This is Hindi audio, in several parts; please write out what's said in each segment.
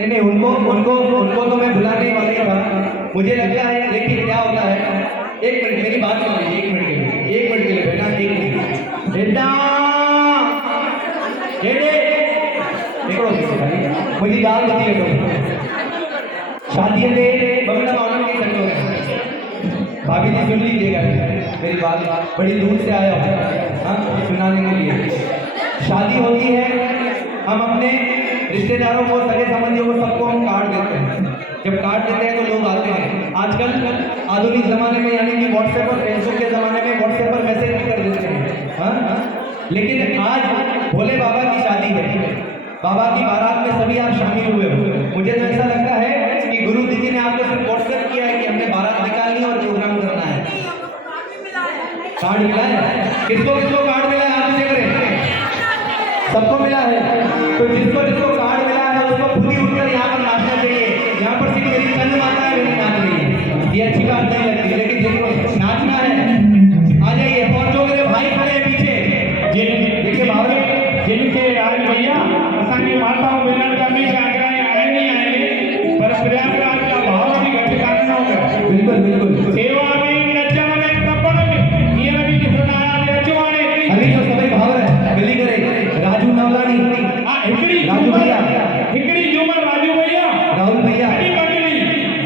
नहीं, उनको उनको उनको तो मैं बुलाने वाला ही था। मुझे लगता है देखिए क्या होता है, एक मिनट मेरी बात सुन लीजिए, एक मिनट के लिए, एक मिनट के लिए बेटा, एक मिनट बेटा बेटे देखो मुझे गाल बती है तो शादी दे बगड़ा मालूम नहीं सकते। भाभी जी सुन लीजिएगा मेरी बात, बड़ी दूर से आया हूँ हाँ सुनाने के लिए। शादी होती है, हम अपने रिश्तेदारों को, सगे संबंधियों को, सबको हम कार्ड देते हैं। जब कार्ड देते हैं तो लोग आते हैं। आजकल आधुनिक ज़माने में यानी कि व्हाट्सएप और फेसबुक के ज़माने में व्हाट्सएप पर मैसेज भी कर देते हैं हाँ। लेकिन आज भोले बाबा की शादी है, बाबा की बारात में सभी आप शामिल हुए हो। मुझे तो ऐसा लगता है कि गुरु जी ने आपको सिर्फ व्हाट्सएप किया है कि हमने बारात निकालनी और प्रोग्राम करना है। कार्ड मिला है, किसको किसको कार्ड मिला है आप मुझे करें, सबको मिला है। तो जिसको जिसको कार्ड मिला है उसको खुद ही उठकर यहाँ पर नाचना चाहिए। यहाँ पर सिर्फ मेरी चंद माता है मेरी नाच रही है, ये अच्छी बात नहीं लगती, लेकिन जिनको नाचना है आ जाइए। और जो मेरे भाई खड़े हैं पीछे देखिए भावरे जिनके आज भैया असांजी माताओं बहनों का भी आगरा आए नहीं आए, पर प्रयागराज का भाव भी घट कान होगा। बिल्कुल बिल्कुल सेवा में नचण में कपड़ में ये भी सुनाया दे अचवाने अभी जो सभी भाव है मिली करे राजू नवलानी हां हिकड़ी राजू भैया, हिकड़ी जुमर राजू भैया, राहुल भैया, हरी पगड़ी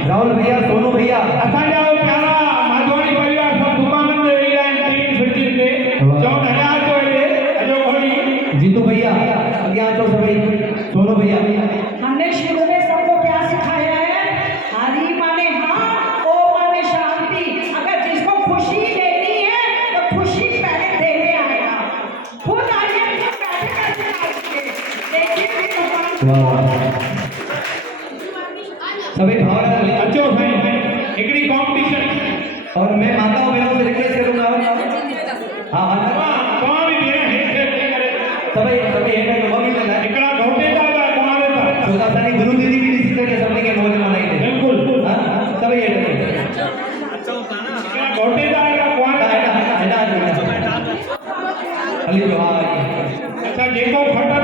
राहुल भैया, सोनू भैया, असांजा प्यारा माधवानी परिवार सब दुकान में रही रहे तीन फिटी पे चौथ हजार तो ले अजो घोड़ी जीतू भैया अगिया चो सभी, सोनू भैया। हमने शुरू में सबको क्या सिखाया है, हरि माने हाँ, ओ माने शांति। अगर जिसको खुशी देनी है तो खुशी पहले देने आएगा, खुद आइए बैठे बैठे आइए देखिए भी भगवान सभी भाव अचो भाई हिकड़ी कंपटीशन और मैं माताओं बहनों से रिक्वेस्ट करूंगा हाँ हाँ कौन भी मेरे हेड करे सभी सभी है तो वही लगा हिकड़ा घोटे का कुमार था छोटा सा नहीं गुरु दीदी भी इसी तरह के सबने के मोहल्ले में मनाई थे बिल्कुल हाँ सभी है हिकड़ा घोटे का कुमार है ना अली जोहार। अच्छा देखो फटा